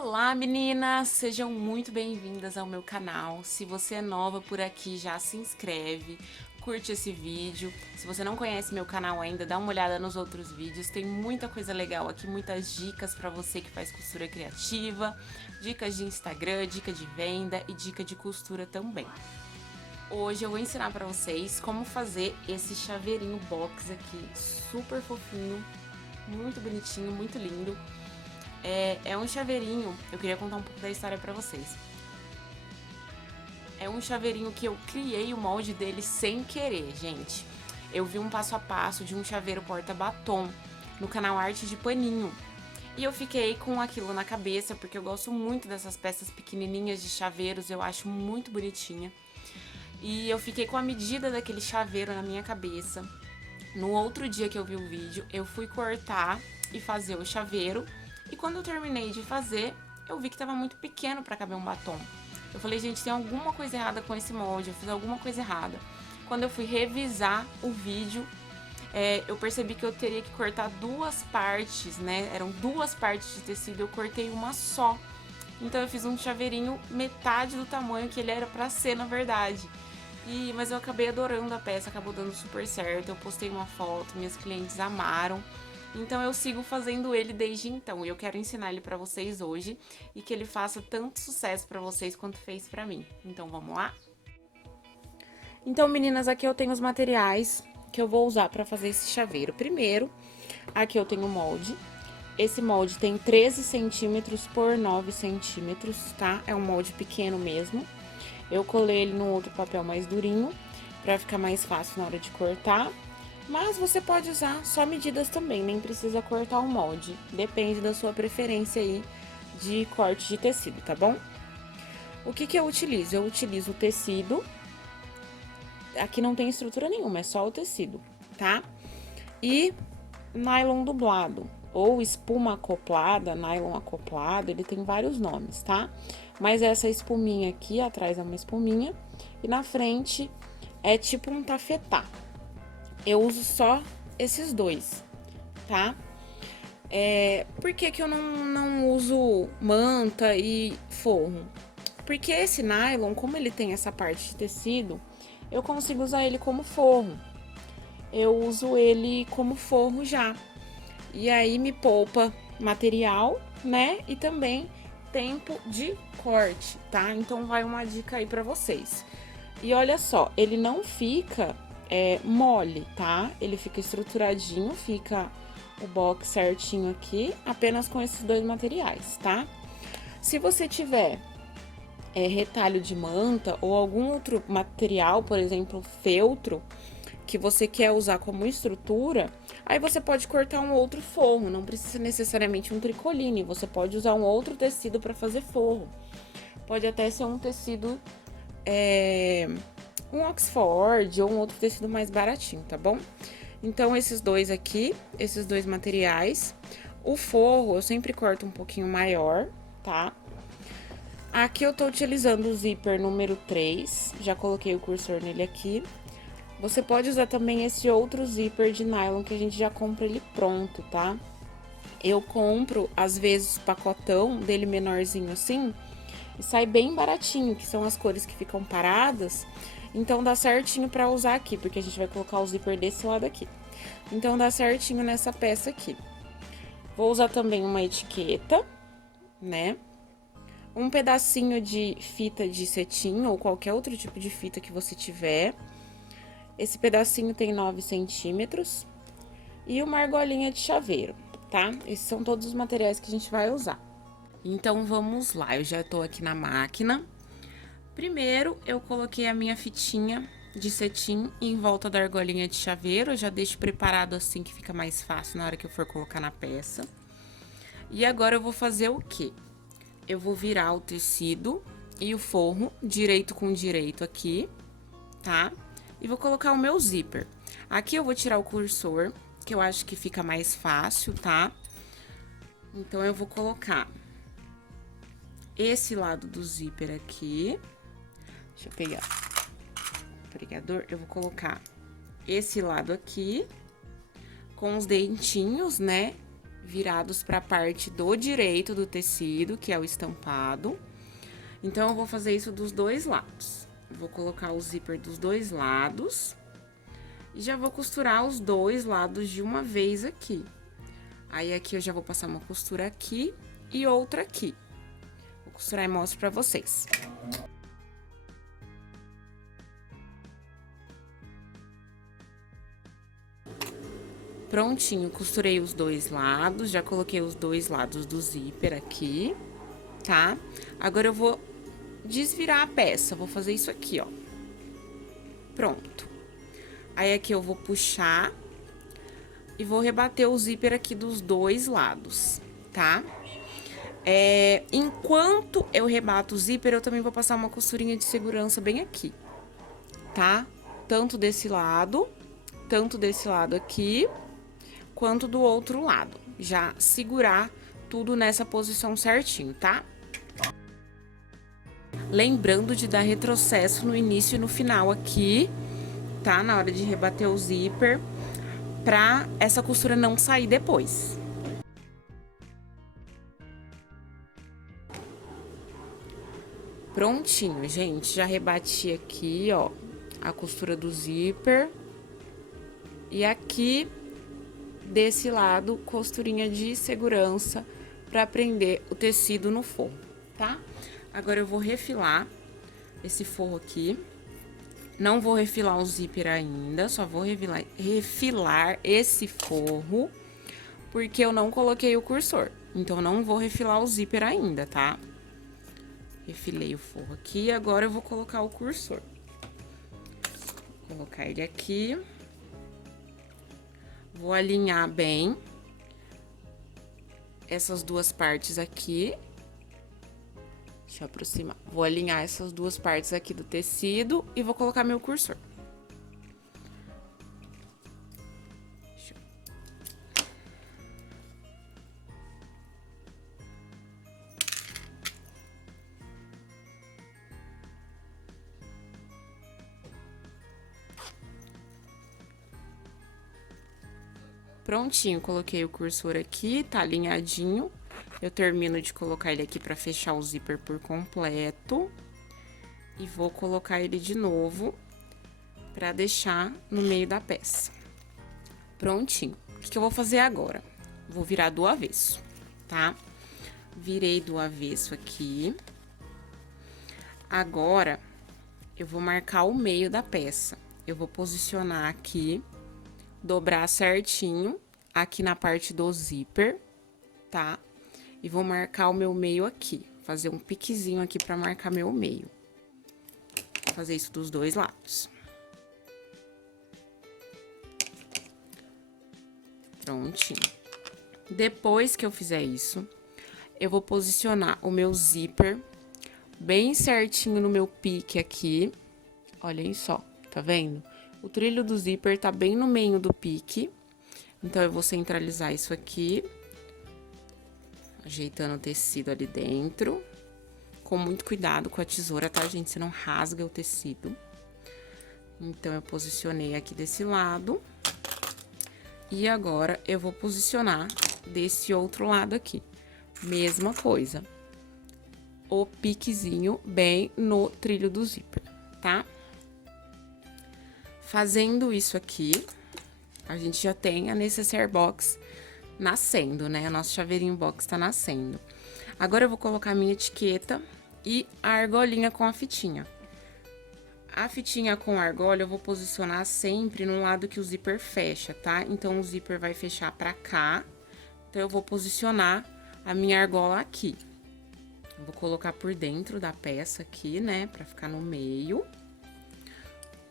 Olá meninas, sejam muito bem-vindas ao meu canal. Se você é nova por aqui, já se inscreve, curte esse vídeo. Se você não conhece meu canal ainda, dá uma olhada nos outros vídeos. Tem muita coisa legal aqui, muitas dicas para você que faz costura criativa, dicas de Instagram, dica de venda e dica de costura também. Hoje eu vou ensinar para vocês como fazer esse chaveirinho box aqui, super fofinho, muito bonitinho, muito lindo. É um chaveirinho, eu queria contar um pouco da história pra vocês. É um chaveirinho que eu criei o molde dele sem querer, gente. Eu vi um passo a passo de um chaveiro porta-batom no canal Arte de Paninho. E eu fiquei com aquilo na cabeça, porque eu gosto muito dessas peças pequenininhas de chaveiros, eu acho muito bonitinha. E eu fiquei com a medida daquele chaveiro na minha cabeça. No outro dia que eu vi o vídeo, eu fui cortar e fazer o chaveiro. E quando eu terminei de fazer, eu vi que tava muito pequeno para caber um batom. Eu falei, gente, tem alguma coisa errada com esse molde, eu fiz alguma coisa errada. Quando eu fui revisar o vídeo, eu percebi que eu teria que cortar duas partes, né? Eram duas partes de tecido, eu cortei uma só. Então eu fiz um chaveirinho metade do tamanho que ele era para ser, na verdade. Mas eu acabei adorando a peça, acabou dando super certo. Eu postei uma foto, minhas clientes amaram. Então eu sigo fazendo ele desde então e eu quero ensinar ele pra vocês hoje e que ele faça tanto sucesso pra vocês quanto fez pra mim. Então vamos lá? Então, meninas, aqui eu tenho os materiais que eu vou usar pra fazer esse chaveiro. Primeiro, aqui eu tenho o molde. Esse molde tem 13 centímetros por 9 centímetros, tá? É um molde pequeno mesmo. Eu colei ele no outro papel mais durinho pra ficar mais fácil na hora de cortar. Mas você pode usar só medidas também, nem precisa cortar o molde. Depende da sua preferência aí de corte de tecido, tá bom? O que eu utilizo? Eu utilizo o tecido. Aqui não tem estrutura nenhuma, é só o tecido, tá? E nylon dublado, ou espuma acoplada, nylon acoplado, ele tem vários nomes, tá? Mas essa espuminha aqui, atrás é uma espuminha, e na frente é tipo um tafetá. Eu uso só esses dois, tá? Por que eu não uso manta e forro? Porque esse nylon, como ele tem essa parte de tecido, eu consigo usar ele como forro. Eu uso ele como forro já. E aí me poupa material, né? E também tempo de corte, tá? Então vai uma dica aí pra vocês. E olha só, ele não fica mole, tá? Ele fica estruturadinho, fica o box certinho aqui, apenas com esses dois materiais, tá? Se você tiver retalho de manta ou algum outro material, por exemplo, feltro, que você quer usar como estrutura, aí você pode cortar um outro forro, não precisa necessariamente um tricoline, você pode usar um outro tecido para fazer forro. Pode até ser um tecido um Oxford ou um outro tecido mais baratinho, tá bom? Então, esses dois aqui, esses dois materiais. O forro eu sempre corto um pouquinho maior, tá? Aqui eu tô utilizando o zíper número 3, já coloquei o cursor nele aqui. Você pode usar também esse outro zíper de nylon que a gente já compra ele pronto, tá? Eu compro, às vezes, pacotão dele menorzinho assim, e sai bem baratinho, que são as cores que ficam paradas. Então dá certinho pra usar aqui, porque a gente vai colocar o zíper desse lado aqui. Então dá certinho nessa peça aqui. Vou usar também uma etiqueta, né? Um pedacinho de fita de cetim ou qualquer outro tipo de fita que você tiver. Esse pedacinho tem 9 centímetros. E uma argolinha de chaveiro, tá? Esses são todos os materiais que a gente vai usar. Então vamos lá, eu já tô aqui na máquina. Primeiro, eu coloquei a minha fitinha de cetim em volta da argolinha de chaveiro. Eu já deixo preparado assim que fica mais fácil na hora que eu for colocar na peça. E agora eu vou fazer o quê? Eu vou virar o tecido e o forro direito com direito aqui, tá? E vou colocar o meu zíper. Aqui eu vou tirar o cursor, que eu acho que fica mais fácil, tá? Então, eu vou colocar esse lado do zíper aqui. Deixa eu pegar o pregador. Eu vou colocar esse lado aqui, com os dentinhos, né? virados para a parte do direito do tecido, que é o estampado. Então, eu vou fazer isso dos dois lados. Vou colocar o zíper dos dois lados e já vou costurar os dois lados de uma vez aqui. Aí, aqui eu já vou passar uma costura aqui e outra aqui. Vou costurar e mostro pra vocês. Prontinho, costurei os dois lados, já coloquei os dois lados do zíper aqui, tá? Agora eu vou desvirar a peça, vou fazer isso aqui, ó. Pronto. Aí, aqui eu vou puxar e vou rebater o zíper aqui dos dois lados, tá? Enquanto eu rebato o zíper, eu também vou passar uma costurinha de segurança bem aqui, tá? Tanto desse lado aqui, quanto do outro lado. Já segurar tudo nessa posição certinho, tá? Lembrando de dar retrocesso no início e no final aqui, tá? Na hora de rebater o zíper, pra essa costura não sair depois. Prontinho, gente. Já rebati aqui, ó, a costura do zíper. E aqui, desse lado, costurinha de segurança pra prender o tecido no forro, tá? Agora, eu vou refilar esse forro aqui. Não vou refilar o zíper ainda, só vou refilar esse forro, porque eu não coloquei o cursor. Então, não vou refilar o zíper ainda, tá? Refilei o forro aqui, agora eu vou colocar o cursor. Vou colocar ele aqui. Vou alinhar bem essas duas partes aqui. Deixa eu aproximar. Vou alinhar essas duas partes aqui do tecido e vou colocar meu cursor. Prontinho, coloquei o cursor aqui, tá alinhadinho. Eu termino de colocar ele aqui pra fechar o zíper por completo. E vou colocar ele de novo pra deixar no meio da peça. Prontinho. O que eu vou fazer agora? Vou virar do avesso, tá? Virei do avesso aqui. Agora, eu vou marcar o meio da peça. Eu vou posicionar aqui, dobrar certinho aqui na parte do zíper, tá? E vou marcar o meu meio aqui, fazer um piquezinho aqui pra marcar meu meio. Vou fazer isso dos dois lados. Prontinho. Depois que eu fizer isso, eu vou posicionar o meu zíper bem certinho no meu pique aqui. Olhem só, tá vendo? O trilho do zíper tá bem no meio do pique. Então, eu vou centralizar isso aqui, ajeitando o tecido ali dentro. Com muito cuidado com a tesoura, tá, gente? Você não rasga o tecido. Então, eu posicionei aqui desse lado. E agora, eu vou posicionar desse outro lado aqui. Mesma coisa. O piquezinho bem no trilho do zíper, tá? Fazendo isso aqui, a gente já tem a necessaire box nascendo, né? O nosso chaveirinho box tá nascendo. Agora, eu vou colocar a minha etiqueta e a argolinha com a fitinha. A fitinha com a argola, eu vou posicionar sempre no lado que o zíper fecha, tá? Então, o zíper vai fechar pra cá. Então, eu vou posicionar a minha argola aqui. Eu vou colocar por dentro da peça aqui, né? Pra ficar no meio.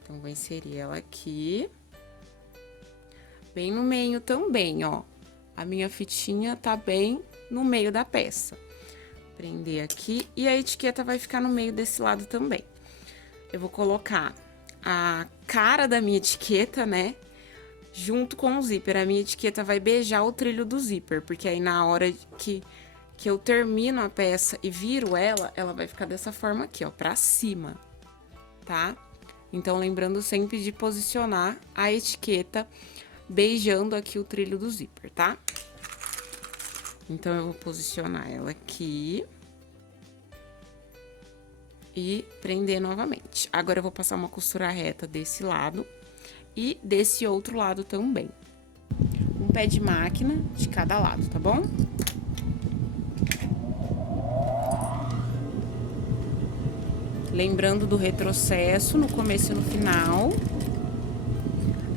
Então, vou inserir ela aqui. Bem no meio também, ó. A minha fitinha tá bem no meio da peça. Prender aqui e a etiqueta vai ficar no meio desse lado também. Eu vou colocar a cara da minha etiqueta, né? Junto com o zíper. A minha etiqueta vai beijar o trilho do zíper, porque aí na hora que eu termino a peça e viro ela, ela vai ficar dessa forma aqui, ó, pra cima, tá? Então, lembrando sempre de posicionar a etiqueta beijando aqui o trilho do zíper, tá? Então, eu vou posicionar ela aqui. E prender novamente. Agora, eu vou passar uma costura reta desse lado e desse outro lado também. Um pé de máquina de cada lado, tá bom? Lembrando do retrocesso no começo e no final.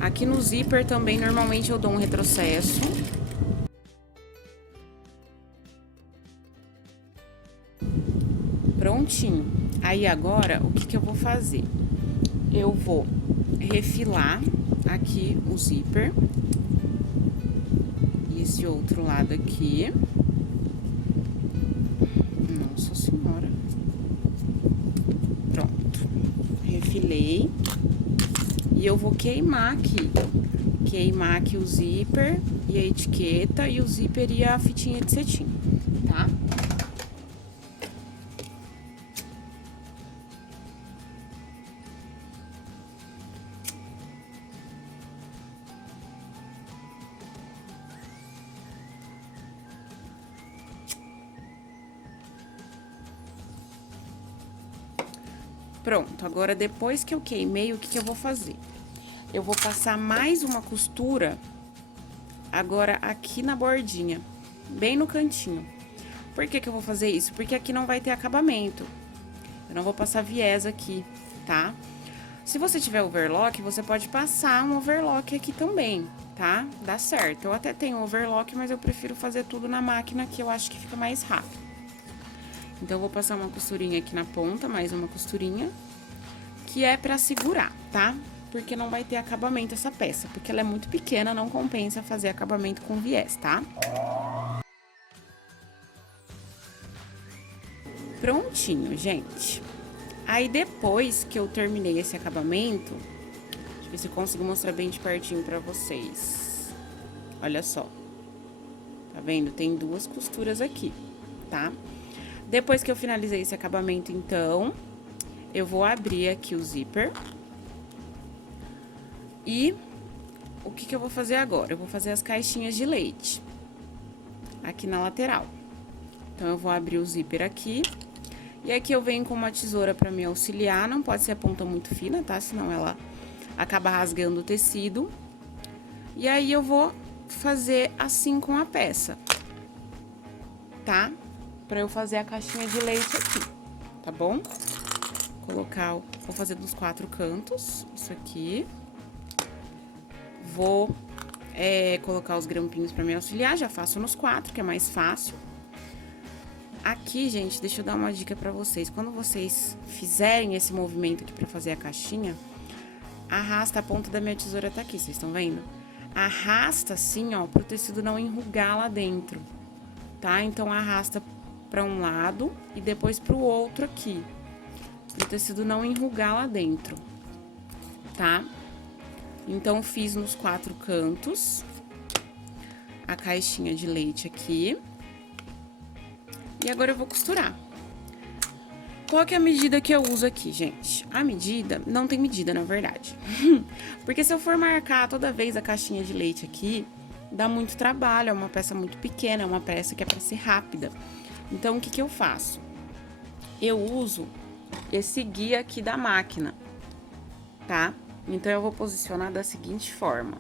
Aqui no zíper também, normalmente, eu dou um retrocesso. Prontinho. Aí, agora, o que eu vou fazer? Eu vou refilar aqui o zíper. E esse outro lado aqui. Nossa Senhora. Pronto. Refilei. E eu vou queimar aqui. Queimar aqui o zíper e a etiqueta e o zíper e a fitinha de cetim, tá? Pronto, agora depois que eu queimei, o que eu vou fazer? Eu vou passar mais uma costura, agora aqui na bordinha, bem no cantinho. Por que eu vou fazer isso? Porque aqui não vai ter acabamento. Eu não vou passar viés aqui, tá? Se você tiver overlock, você pode passar um overlock aqui também, tá? Dá certo. Eu até tenho overlock, mas eu prefiro fazer tudo na máquina, que eu acho que fica mais rápido. Então, eu vou passar uma costurinha aqui na ponta, mais uma costurinha, que é pra segurar, tá? Porque não vai ter acabamento essa peça, porque ela é muito pequena, não compensa fazer acabamento com viés, tá? Prontinho, gente. Aí, depois que eu terminei esse acabamento, deixa eu ver se eu consigo mostrar bem de pertinho pra vocês. Olha só. Tá vendo? Tem duas costuras aqui, tá? Depois que eu finalizei esse acabamento, então, eu vou abrir aqui o zíper. E o que eu vou fazer agora? Eu vou fazer as caixinhas de leite aqui na lateral. Então, eu vou abrir o zíper aqui. E aqui eu venho com uma tesoura pra me auxiliar. Não pode ser a ponta muito fina, tá? Senão ela acaba rasgando o tecido. E aí, eu vou fazer assim com a peça, tá? Pra eu fazer a caixinha de leite aqui, tá bom? Vou fazer dos 4 cantos, isso aqui. Vou colocar os grampinhos pra me auxiliar, já faço nos 4, que é mais fácil. Aqui, gente, deixa eu dar uma dica pra vocês. Quando vocês fizerem esse movimento aqui pra fazer a caixinha, arrasta, a ponta da minha tesoura tá aqui, vocês estão vendo? Arrasta assim, ó, pro tecido não enrugar lá dentro, tá? Então, arrasta pra um lado e depois pro outro aqui, pro tecido não enrugar lá dentro, tá? Então, fiz nos 4 cantos a caixinha de leite aqui. E agora eu vou costurar. Qual que é a medida que eu uso aqui, gente? A medida, não tem medida, na verdade. Porque se eu for marcar toda vez a caixinha de leite aqui, dá muito trabalho, é uma peça muito pequena, é uma peça que é pra ser rápida. Então, o que eu faço? Eu uso esse guia aqui da máquina, tá? Então, eu vou posicionar da seguinte forma.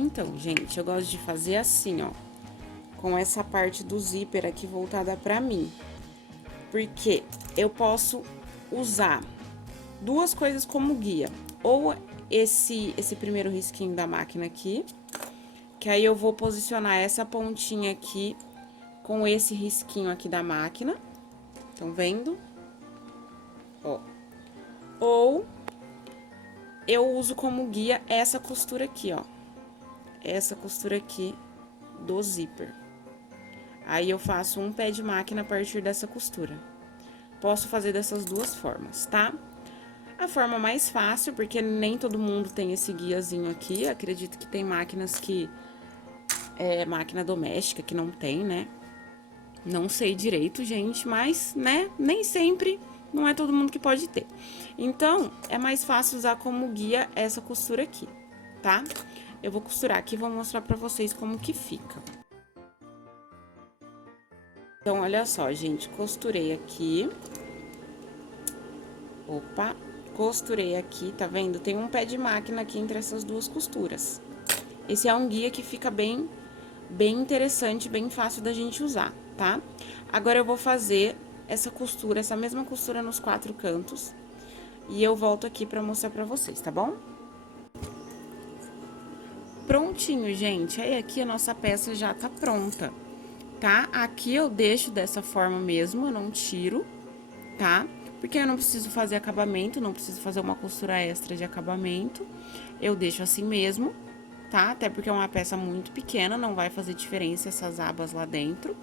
Então, gente. Eu gosto de fazer assim, ó. Com essa parte do zíper aqui voltada pra mim. Porque eu posso usar duas coisas como guia. Ou esse primeiro risquinho da máquina aqui, que aí eu vou posicionar essa pontinha aqui com esse risquinho aqui da máquina. Estão vendo? Ó. Ou eu uso como guia essa costura aqui, ó. Essa costura aqui do zíper. Aí, eu faço um pé de máquina a partir dessa costura. Posso fazer dessas duas formas, tá? A forma mais fácil, porque nem todo mundo tem esse guiazinho aqui. Acredito que tem máquinas que... máquina doméstica que não tem, né? Não sei direito, gente, mas, né? Nem sempre, não é todo mundo que pode ter. Então, é mais fácil usar como guia essa costura aqui, tá? Eu vou costurar aqui e vou mostrar pra vocês como que fica. Então, olha só, gente, costurei aqui. Opa, costurei aqui, tá vendo? Tem um pé de máquina aqui entre essas duas costuras. Esse é um guia que fica bem interessante, bem fácil da gente usar, tá? Agora eu vou fazer essa costura, essa mesma costura nos 4 cantos. E eu volto aqui pra mostrar pra vocês, tá bom? Prontinho, gente. Aí aqui a nossa peça já tá pronta, tá? Aqui eu deixo dessa forma mesmo, eu não tiro, tá? Porque eu não preciso fazer acabamento, não preciso fazer uma costura extra de acabamento. Eu deixo assim mesmo, tá? Até porque é uma peça muito pequena, não vai fazer diferença essas abas lá dentro.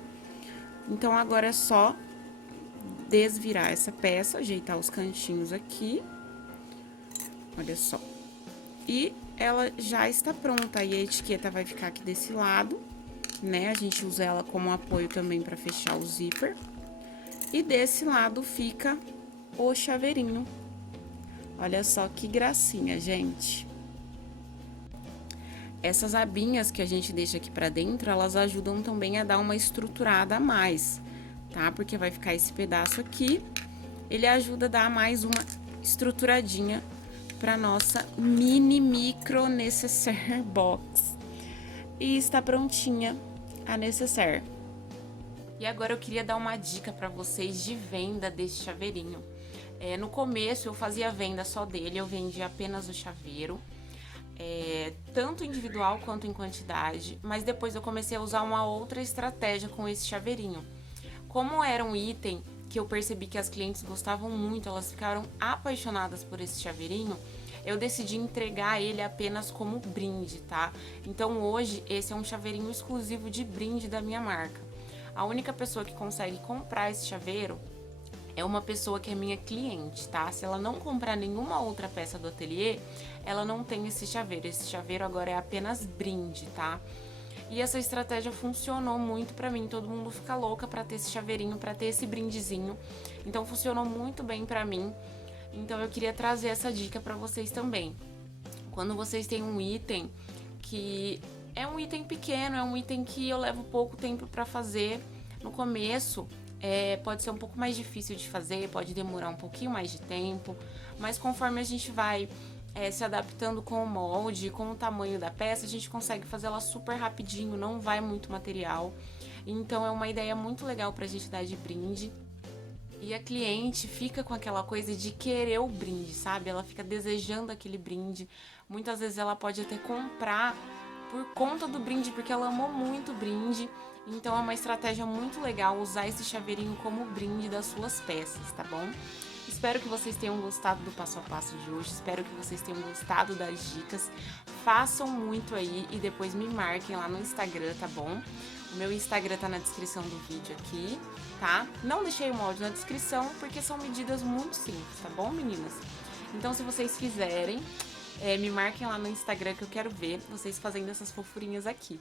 Então, agora é só desvirar essa peça, ajeitar os cantinhos aqui. Olha só. E ela já está pronta, aí a etiqueta vai ficar aqui desse lado, né? A gente usa ela como apoio também para fechar o zíper. E desse lado fica o chaveirinho. Olha só que gracinha, gente. Essas abinhas que a gente deixa aqui pra dentro, elas ajudam também a dar uma estruturada a mais, tá? Porque vai ficar esse pedaço aqui, ele ajuda a dar mais uma estruturadinha pra nossa mini micro necessaire box. E está prontinha a necessaire. E agora eu queria dar uma dica pra vocês de venda desse chaveirinho. No começo eu fazia venda só dele, eu vendia apenas o chaveiro. Tanto individual quanto em quantidade, mas depois eu comecei a usar uma outra estratégia com esse chaveirinho. Como era um item que eu percebi que as clientes gostavam muito, elas ficaram apaixonadas por esse chaveirinho, eu decidi entregar ele apenas como brinde, tá? Então hoje esse é um chaveirinho exclusivo de brinde da minha marca. A única pessoa que consegue comprar esse chaveiro é uma pessoa que é minha cliente, tá? Se ela não comprar nenhuma outra peça do ateliê, ela não tem esse chaveiro. Esse chaveiro agora é apenas brinde, tá? E essa estratégia funcionou muito pra mim. Todo mundo fica louca pra ter esse chaveirinho, pra ter esse brindezinho. Então funcionou muito bem pra mim. Então eu queria trazer essa dica pra vocês também. Quando vocês têm um item que é um item pequeno, é um item que eu levo pouco tempo pra fazer no começo, pode ser um pouco mais difícil de fazer, pode demorar um pouquinho mais de tempo, mas conforme a gente vai se adaptando com o molde, com o tamanho da peça, a gente consegue fazer ela super rapidinho, não vai muito material. Então é uma ideia muito legal pra gente dar de brinde. E a cliente fica com aquela coisa de querer o brinde, sabe? Ela fica desejando aquele brinde. Muitas vezes ela pode até comprar por conta do brinde, porque ela amou muito o brinde. Então é uma estratégia muito legal usar esse chaveirinho como brinde das suas peças, tá bom? Espero que vocês tenham gostado do passo a passo de hoje, espero que vocês tenham gostado das dicas. Façam muito aí e depois me marquem lá no Instagram, tá bom? O meu Instagram tá na descrição do vídeo aqui, tá? Não deixei o molde na descrição porque são medidas muito simples, tá bom, meninas? Então, se vocês quiserem, me marquem lá no Instagram que eu quero ver vocês fazendo essas fofurinhas aqui.